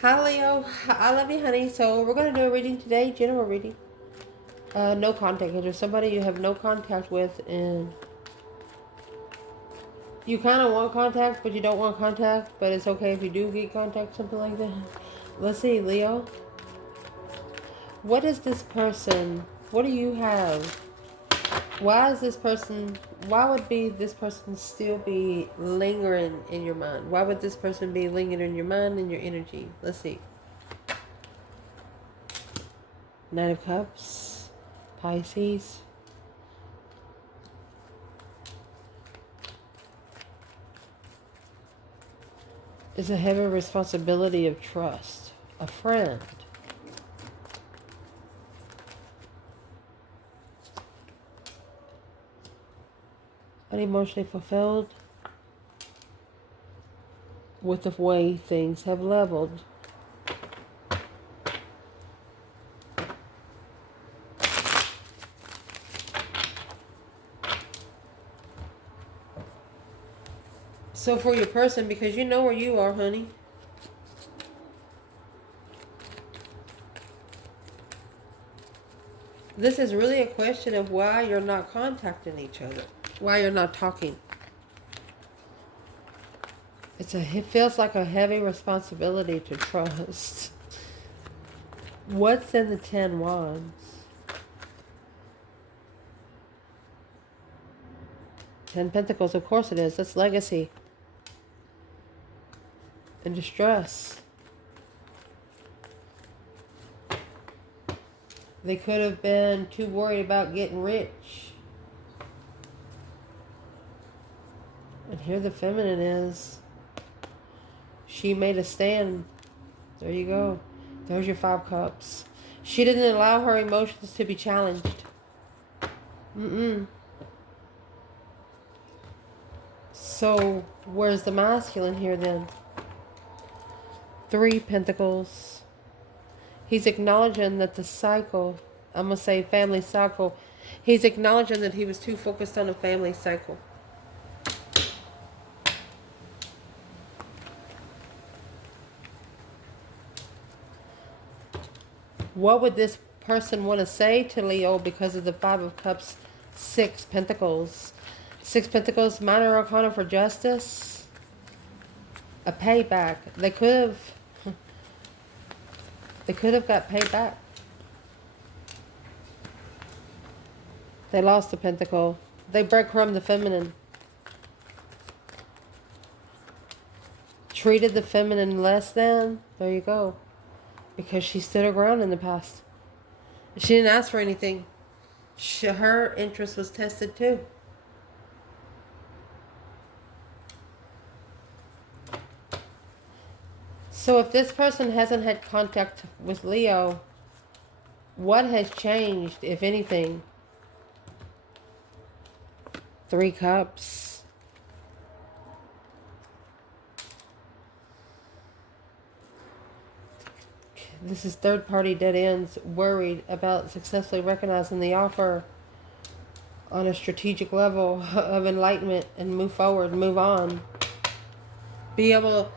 Hi Leo, I love you, honey. So we're gonna do a reading today, general reading. No contact. If there's somebody you have no contact with, and you kind of want contact, but you don't want contact, but it's okay if you do get contact, something like that. Let's see, Leo. What is this person? What do you have? Why is this person? Why would be this person still be lingering in your mind? Why would this person be lingering in your mind and your energy? Let's see. Nine of Cups, Pisces. Is a heavy responsibility of trust. A friend. Unemotionally fulfilled with the way things have leveled. So for your person, because you know where you are, honey. This is really a question of why you're not contacting each other. Why you're not talking. It feels like a heavy responsibility to trust. What's in the 10 Wands? 10 Pentacles, of course it is. That's legacy. And distress. They could have been too worried about getting rich. And here the feminine is. She made a stand. There you go. There's your 5 Cups. She didn't allow her emotions to be challenged. So, where's the masculine here then? 3 Pentacles. He's acknowledging that the cycle, I'm going to say family cycle, he's acknowledging that he was too focused on a family cycle. What would this person want to say to Leo because of the 5 of Cups, 6 Pentacles? 6 Pentacles, minor arcana for justice. A payback. They could have got paid back. They lost the pentacle. They breadcrumbed the feminine. Treated the feminine less than. There you go. Because she stood her ground in the past. She didn't ask for anything. Her interest was tested too. So if this person hasn't had contact with Leo, what has changed, if anything? 3 Cups. This is third party dead ends, worried about successfully recognizing the offer on a strategic level of enlightenment and move forward, move on. Be able,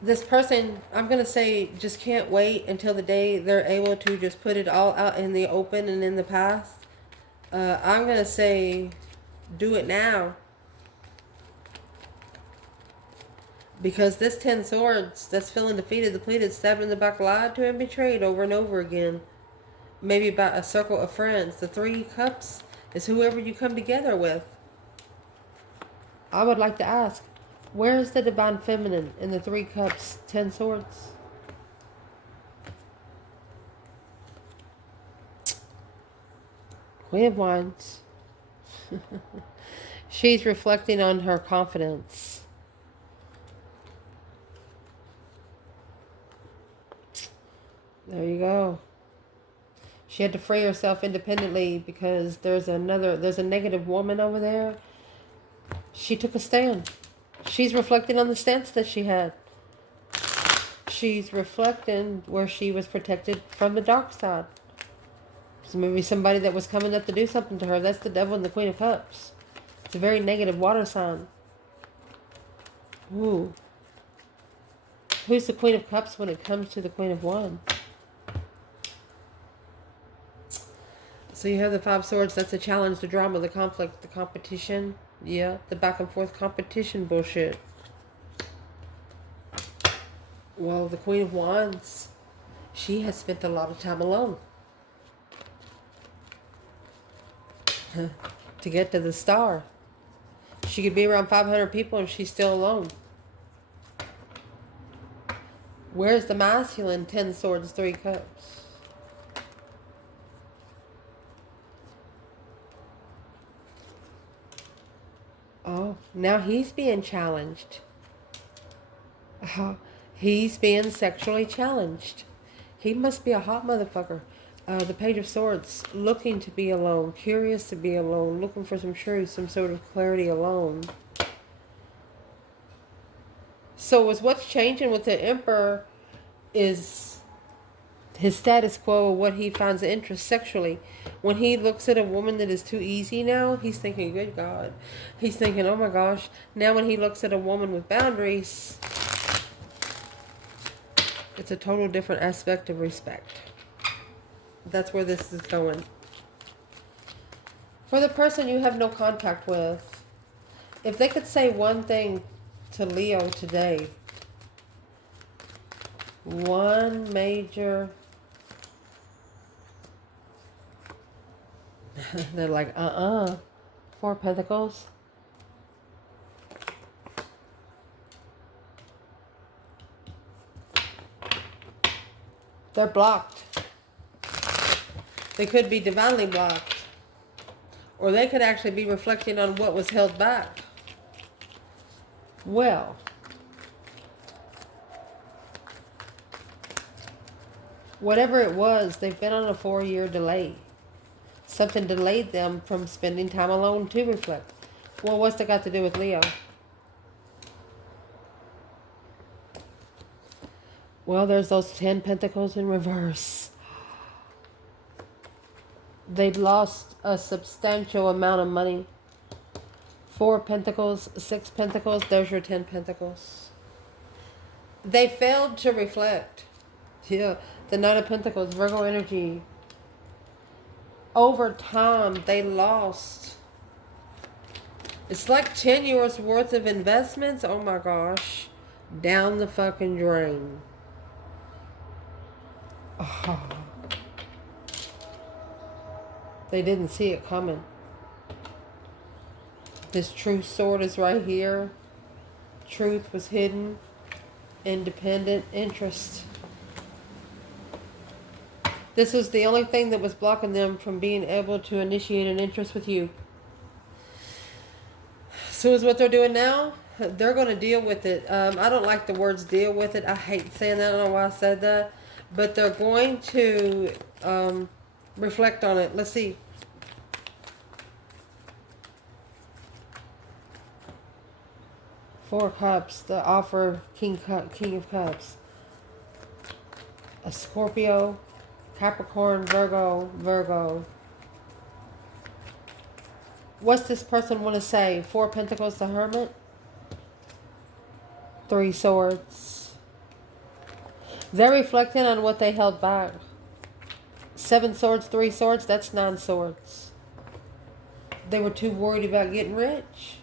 this person, I'm going to say, just can't wait until the day they're able to just put it all out in the open and in the past. I'm going to say, do it now. Because this 10 Swords that's feeling defeated, depleted, stabbed in the back, lied to and betrayed over and over again. Maybe about a circle of friends. The 3 Cups is whoever you come together with. I would like to ask, where is the divine feminine in the 3 Cups, 10 Swords? Queen of Wands. She's reflecting on her confidence. There you go. She had to free herself independently because there's a negative woman over there. She took a stand. She's reflecting on the stance that she had. She's reflecting where she was protected from the dark side. So maybe somebody that was coming up to do something to her. That's the Devil and the Queen of Cups. It's a very negative water sign. Ooh. Who's the Queen of Cups when it comes to the Queen of Wands? So you have the Five Swords. That's the challenge, the drama, the conflict, the competition. Yeah, the back and forth competition bullshit. Well, the Queen of Wands, she has spent a lot of time alone to get to the star. She could be around 500 people and she's still alone. Where's the masculine? 10 swords, 3 cups. Oh, now he's being challenged. He's being sexually challenged. He must be a hot motherfucker. The Page of Swords, looking to be alone, curious to be alone, looking for some truth, some sort of clarity alone. So is what's changing with the Emperor is his status quo, what he finds interest sexually. When he looks at a woman that is too easy now, he's thinking, good God. He's thinking, oh my gosh. Now when he looks at a woman with boundaries, it's a total different aspect of respect. That's where this is going. For the person you have no contact with, if they could say one thing to Leo today, one major... They're like, 4 Pentacles. They're blocked. They could be divinely blocked. Or they could actually be reflecting on what was held back. Well, whatever it was, they've been on a 4-year delay. Something delayed them from spending time alone to reflect. Well, what's that got to do with Leo? Well, there's those 10 Pentacles in reverse. They've lost a substantial amount of money. 4 Pentacles, 6 Pentacles, there's your 10 Pentacles. They failed to reflect. Yeah, the Knight of Pentacles, Virgo energy. Over time, they lost. It's like 10 years worth of investments. Oh my gosh. Down the fucking drain. Oh. They didn't see it coming. This true sword is right here. Truth was hidden. Independent interest. This was the only thing that was blocking them from being able to initiate an interest with you. So is what they're doing now. They're going to deal with it. I don't like the words deal with it. I hate saying that. I don't know why I said that. But they're going to reflect on it. Let's see. Four Cups. The offer. King of Cups. A Scorpio. Capricorn, Virgo. What's this person want to say? 4 Pentacles, the Hermit. 3 Swords. They're reflecting on what they held back. 7 Swords, 3 Swords, that's 9 Swords. They were too worried about getting rich.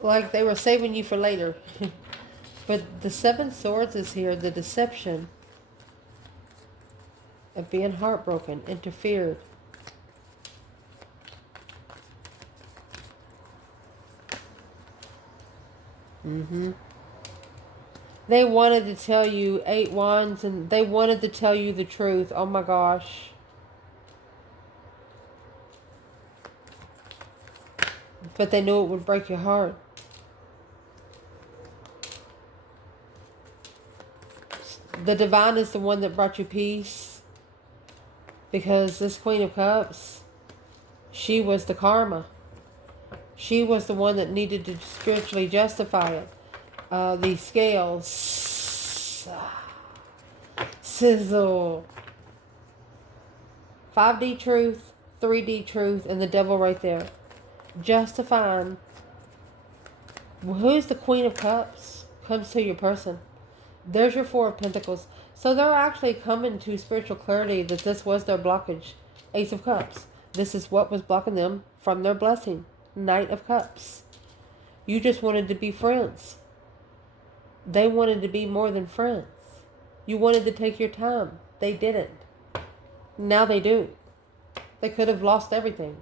Like they were saving you for later. But the 7 Swords is here, the deception of being heartbroken, interfered. They wanted to tell you 8 Wands, and they wanted to tell you the truth. Oh my gosh. But they knew it would break your heart. The divine is the one that brought you peace. Because this Queen of Cups, she was the karma. She was the one that needed to spiritually justify it. The scales. Sizzle. 5D truth, 3D truth, and the devil right there. Justifying Who's the Queen of Cups? Comes to your person. There's your Four of Pentacles. So they're actually coming to spiritual clarity that this was their blockage. Ace of Cups. This is what was blocking them from their blessing. Knight of Cups. You just wanted to be friends. They wanted to be more than friends. You wanted to take your time. They didn't. Now they do. They could have lost everything.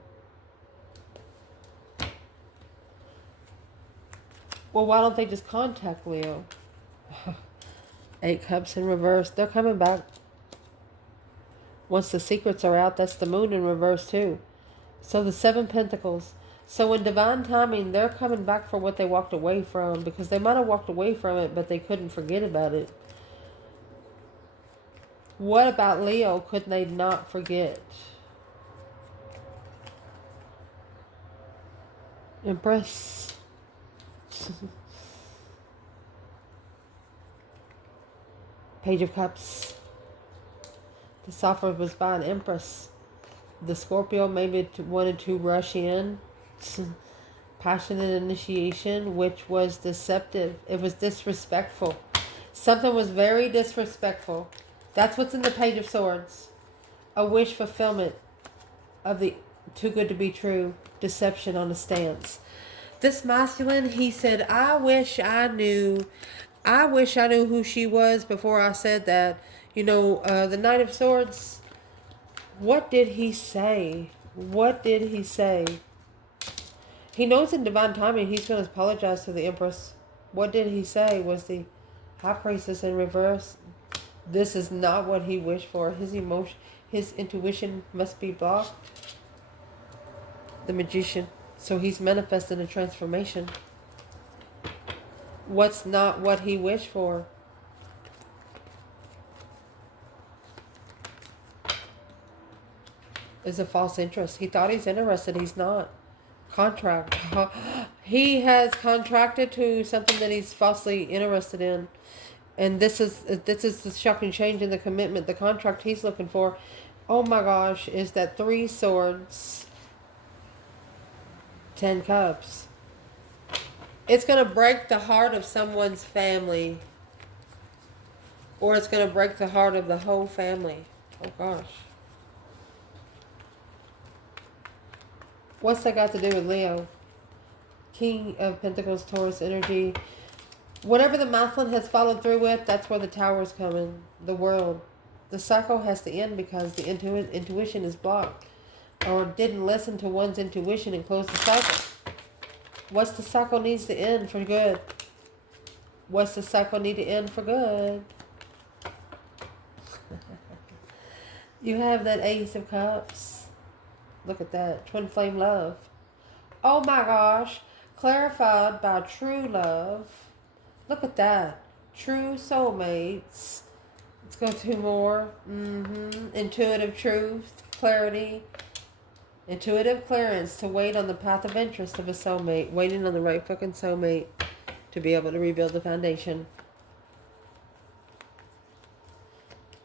Well, why don't they just contact Leo? 8 Cups in reverse. They're coming back. Once the secrets are out, that's the Moon in reverse too. So the 7 Pentacles. So in divine timing, they're coming back for what they walked away from. Because they might have walked away from it, but they couldn't forget about it. What about Leo could they not forget? Empress. Page of Cups. This offer was by an Empress. The Scorpio maybe wanted to rush in. Passionate initiation, which was deceptive. It was disrespectful. Something was very disrespectful. That's what's in the Page of Swords. A wish fulfillment of the too good to be true. Deception on a stance. This masculine, he said, I wish I knew who she was before I said that. You know, the Knight of Swords, what did he say? What did he say? He knows in divine timing he's going to apologize to the Empress. What did he say? Was the High Priestess in reverse? This is not what he wished for. His emotion, his intuition must be blocked. The Magician. So he's manifesting a transformation. What's not what he wished for? Is a false interest. He thought he's interested. He's not. Contract. He has contracted to something that he's falsely interested in. And this is the shocking change in the commitment. The contract he's looking for, oh my gosh, is that 3 swords, 10 cups. It's going to break the heart of someone's family. Or it's going to break the heart of the whole family. Oh gosh. What's that got to do with Leo? King of Pentacles, Taurus energy. Whatever the masculine has followed through with, that's where the tower's coming. The world. The cycle has to end because the intuition is blocked. Or didn't listen to one's intuition and close the cycle. What's the cycle needs to end for good? What's the cycle need to end for good? You have that Ace of Cups. Look at that. Twin flame love. Oh my gosh. Clarified by true love. Look at that. True soulmates. Let's go 2 more. Intuitive truth. Clarity. Intuitive clearance to wait on the path of interest of a soulmate. Waiting on the right fucking soulmate to be able to rebuild the foundation.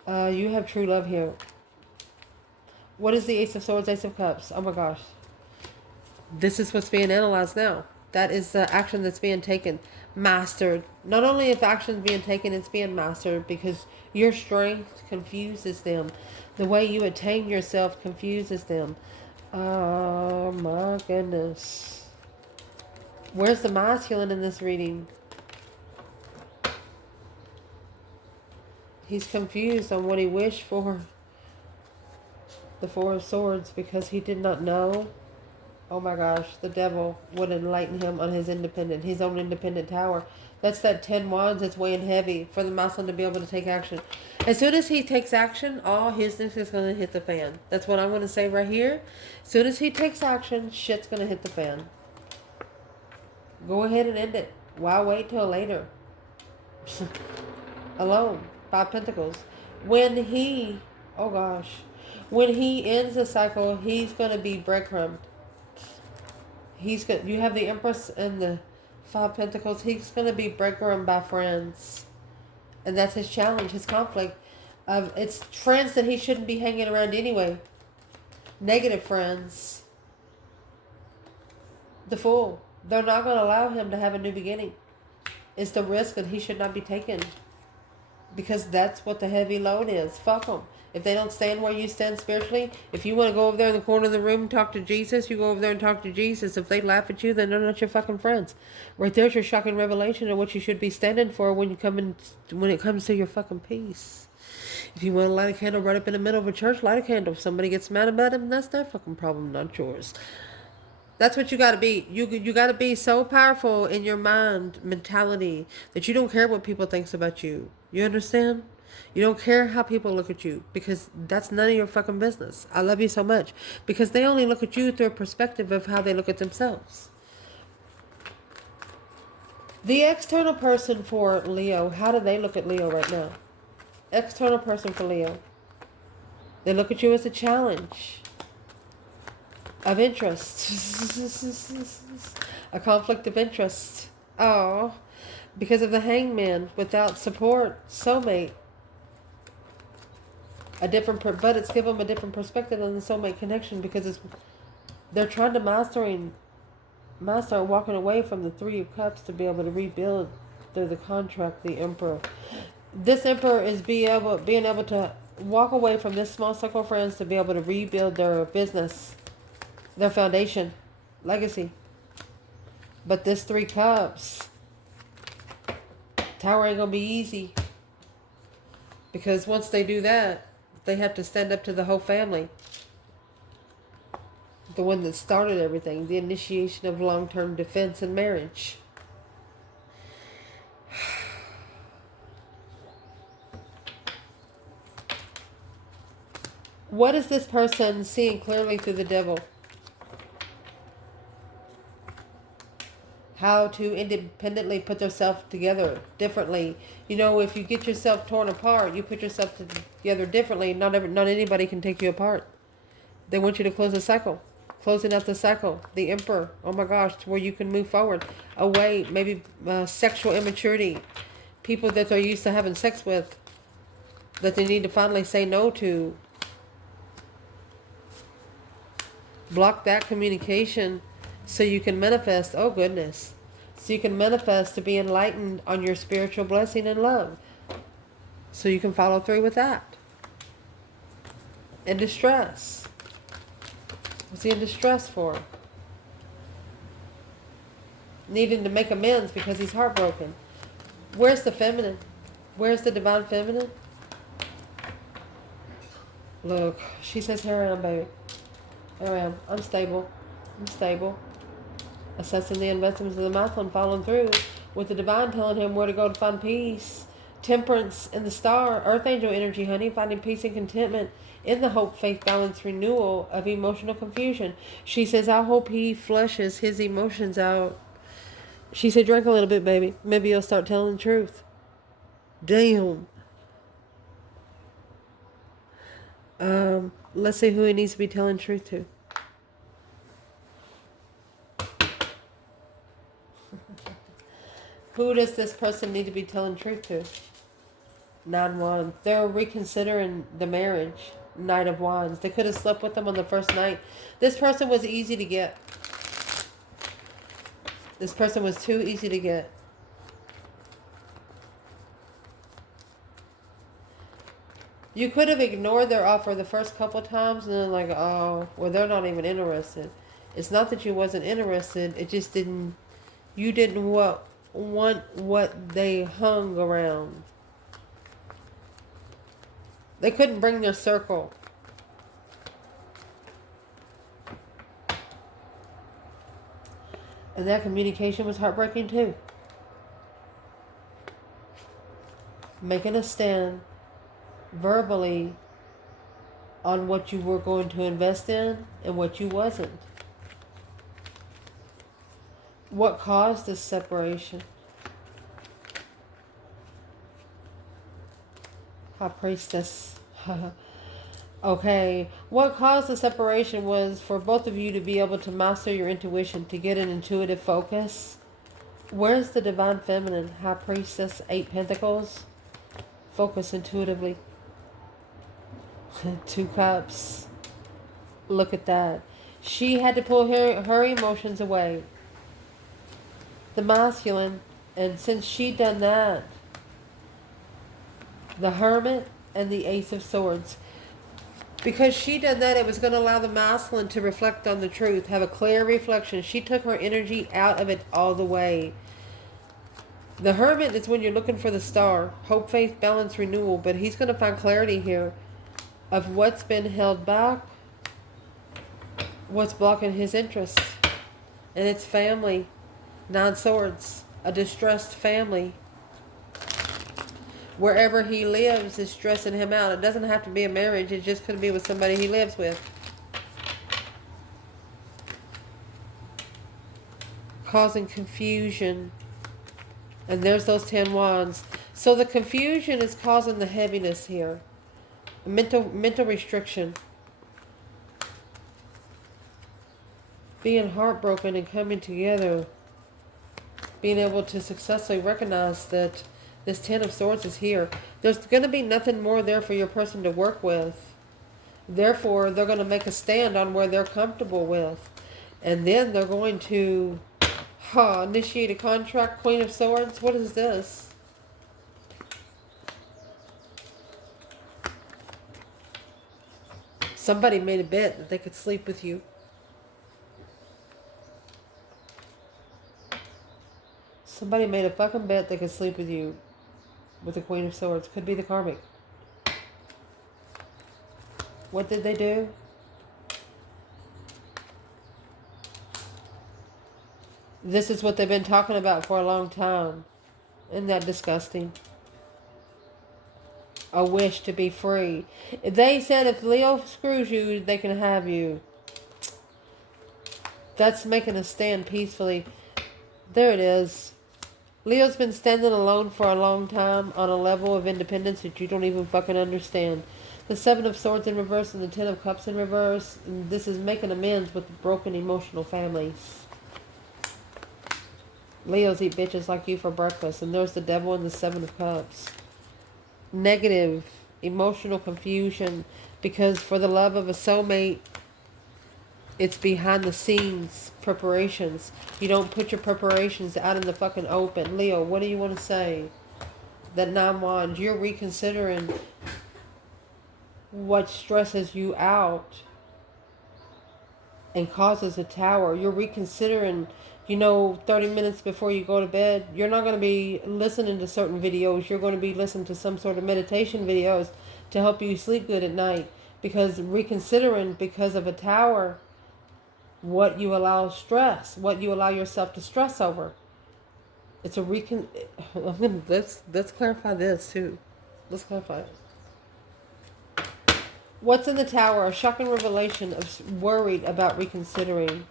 You have true love here. What is the Ace of Swords, Ace of Cups? Oh my gosh. This is what's being analyzed now. That is the action that's being taken. Mastered. Not only if action is being taken, it's being mastered because your strength confuses them. The way you attain yourself confuses them. Oh my goodness. Where's the masculine in this reading? He's confused on what he wished for. The 4 of Swords because he did not know. Oh my gosh, the devil would enlighten him on his own independent tower. That's that 10 wands that's weighing heavy for the masculine to be able to take action. As soon as he takes action, all his things is going to hit the fan. That's what I'm going to say right here. As soon as he takes action, shit's going to hit the fan. Go ahead and end it. Why wait till later? Alone. 5 Pentacles. When he, oh gosh, when he ends the cycle, he's going to be breadcrumbed. You have the Empress and the 5 Pentacles. He's going to be breadcrumbed by friends. And that's his challenge, his conflict. It's friends that he shouldn't be hanging around anyway. Negative friends. The Fool. They're not going to allow him to have a new beginning. It's the risk that he should not be taken. Because that's what the heavy load is. Fuck them. If they don't stand where you stand spiritually, if you want to go over there in the corner of the room and talk to Jesus, you go over there and talk to Jesus. If they laugh at you, then they're not your fucking friends. Right there's your shocking revelation of what you should be standing for when you come in, when it comes to your fucking peace. If you want to light a candle right up in the middle of a church, light a candle. If somebody gets mad about him, that's their fucking problem, not yours. That's what you got to be. You got to be so powerful in your mind mentality that you don't care what people thinks about you. You understand? You don't care how people look at you because that's none of your fucking business. I love you so much because they only look at you through a perspective of how they look at themselves. The external person for Leo, how do they look at Leo right now? External person for Leo. They look at you as a challenge of interest. A conflict of interest. Oh, because of the hangman without support, soulmate. But it's given them a different perspective on the soulmate connection because they're trying to master walking away from the Three of Cups to be able to rebuild through the contract, the Emperor. This Emperor is being able to walk away from this small circle of friends to be able to rebuild their business, their foundation, legacy. But this Three Cups, Tower ain't gonna be easy. Because once they do that, they have to stand up to the whole family. The one that started everything, the initiation of long-term defense and marriage. What is this person seeing clearly through the devil? How to independently put themselves together differently. You know, if you get yourself torn apart, you put yourself together differently. Not anybody can take you apart. They want you to close the cycle. Closing out the cycle. The Emperor. Oh my gosh, to where you can move forward. Away, maybe sexual immaturity. People that they're used to having sex with. That they need to finally say no to. Block that communication so you can manifest. Oh goodness. So you can manifest to be enlightened on your spiritual blessing and love. So you can follow through with that. In distress. What's he in distress for? Needing to make amends because he's heartbroken. Where's the feminine? Where's the divine feminine? Look, she says, here I am, baby. Here I am. I'm stable. I'm stable. Assessing the investments of the mouth and following through with the divine telling him where to go to find peace. Temperance in the star. Earth angel energy, honey. Finding peace and contentment in the hope, faith, balance, renewal of emotional confusion. She says, I hope he flushes his emotions out. She said, drink a little bit, baby. Maybe you'll start telling the truth. Damn. Let's see who he needs to be telling truth to. Who does this person need to be telling truth to? 9-1. They're reconsidering the marriage. Knight of Wands. They could have slept with them on the first night. This person was easy to get. This person was too easy to get. You could have ignored their offer the first couple of times and then like, oh, well, they're not even interested. It's not that you wasn't interested. It just didn't, you didn't want what they hung around. They couldn't bring their circle. And that communication was heartbreaking too. Making a stand verbally on what you were going to invest in and what you wasn't. What caused this separation? High Priestess. Okay. What caused the separation was for both of you to be able to master your intuition, to get an intuitive focus. Where's the divine feminine? High Priestess, 8 Pentacles. Focus intuitively. 2 Cups. Look at that. She had to pull her emotions away. the masculine. And since she done that, the Hermit and the Ace of Swords. Because she did that, it was going to allow the masculine to reflect on the truth, have a clear reflection. She took her energy out of it all the way. The Hermit is when you're looking for the star. Hope, faith, balance, renewal. But he's going to find clarity here of what's been held back, what's blocking his interests. And it's family. 9 swords. A distressed family. Wherever he lives is stressing him out. It doesn't have to be a marriage. It just could be with somebody he lives with. Causing confusion. And there's those 10 wands. So the confusion is causing the heaviness here. Mental restriction. Being heartbroken and coming together. Being able to successfully recognize that this 10 of Swords is here. There's going to be nothing more there for your person to work with. Therefore, they're going to make a stand on where they're comfortable with. And then they're going to initiate a contract. Queen of Swords. What is this? Somebody made a bet that they could sleep with you. Somebody made a fucking bet they could sleep with you. With the Queen of Swords. Could be the Karmic. What did they do? This is what they've been talking about for a long time. Isn't that disgusting? A wish to be free. They said if Leo screws you, they can have you. That's making a stand peacefully. There it is. Leo's been standing alone for a long time on a level of independence that you don't even fucking understand. The 7 of Swords in reverse and the 10 of Cups in reverse. And this is making amends with broken emotional families. Leos eat bitches like you for breakfast. And there's the Devil and the 7 of Cups. Negative emotional confusion. Because for the love of a soulmate, it's behind the scenes preparations. You don't put your preparations out in the fucking open. Leo, what do you want to say? That 9 wands, you're reconsidering what stresses you out and causes a tower. You're reconsidering, 30 minutes before you go to bed. You're not going to be listening to certain videos. You're going to be listening to some sort of meditation videos to help you sleep good at night. Because reconsidering because of a tower, what you allow stress, what you allow yourself to stress over. It's a let's clarify this too. Let's clarify it. What's in the tower? A shocking revelation of worried about reconsidering.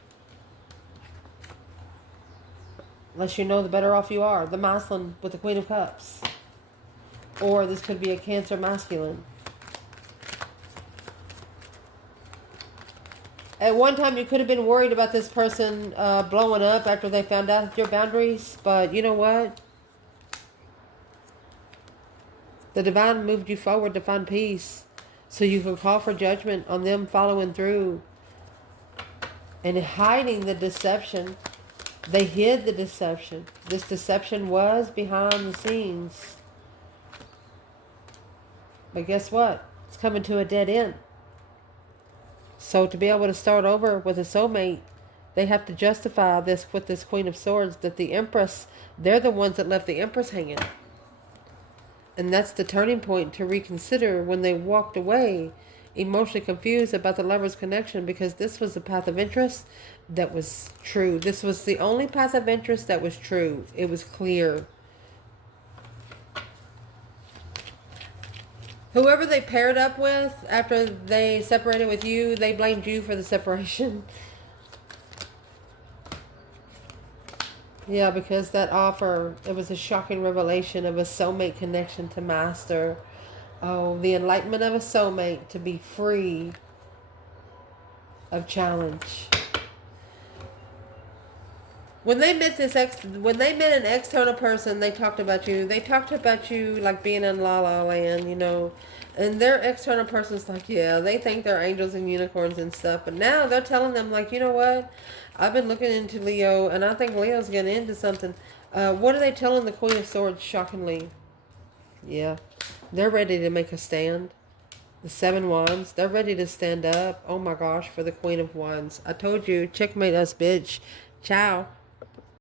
Unless you know, the better off you are. The masculine with the Queen of Cups. Or this could be a Cancer masculine. At one time, you could have been worried about this person blowing up after they found out your boundaries. But you know what? The divine moved you forward to find peace. So you can call for judgment on them following through. And hiding the deception. They hid the deception. This deception was behind the scenes. But guess what? It's coming to a dead end. So to be able to start over with a soulmate, they have to justify this with this Queen of Swords, that the Empress, they're the ones that left the Empress hanging. And that's the turning point to reconsider when they walked away, emotionally confused about the lover's connection, because this was the path of interest that was true. This was the only path of interest that was true. It was clear. Whoever they paired up with after they separated with you, they blamed you for the separation. Yeah, because that offer, it was a shocking revelation of a soulmate connection to master. Oh, the enlightenment of a soulmate to be free of challenge. When they met when they met an external person, they talked about you. They talked about you like being in La La Land, you know. And their external person's like, yeah, they think they're angels and unicorns and stuff. But now they're telling them, like, you know what? I've been looking into Leo, and I think Leo's getting into something. What are they telling the Queen of Swords, shockingly? Yeah. They're ready to make a stand. The Seven Wands, they're ready to stand up. Oh my gosh, for the Queen of Wands. I told you, checkmate us, bitch. Ciao.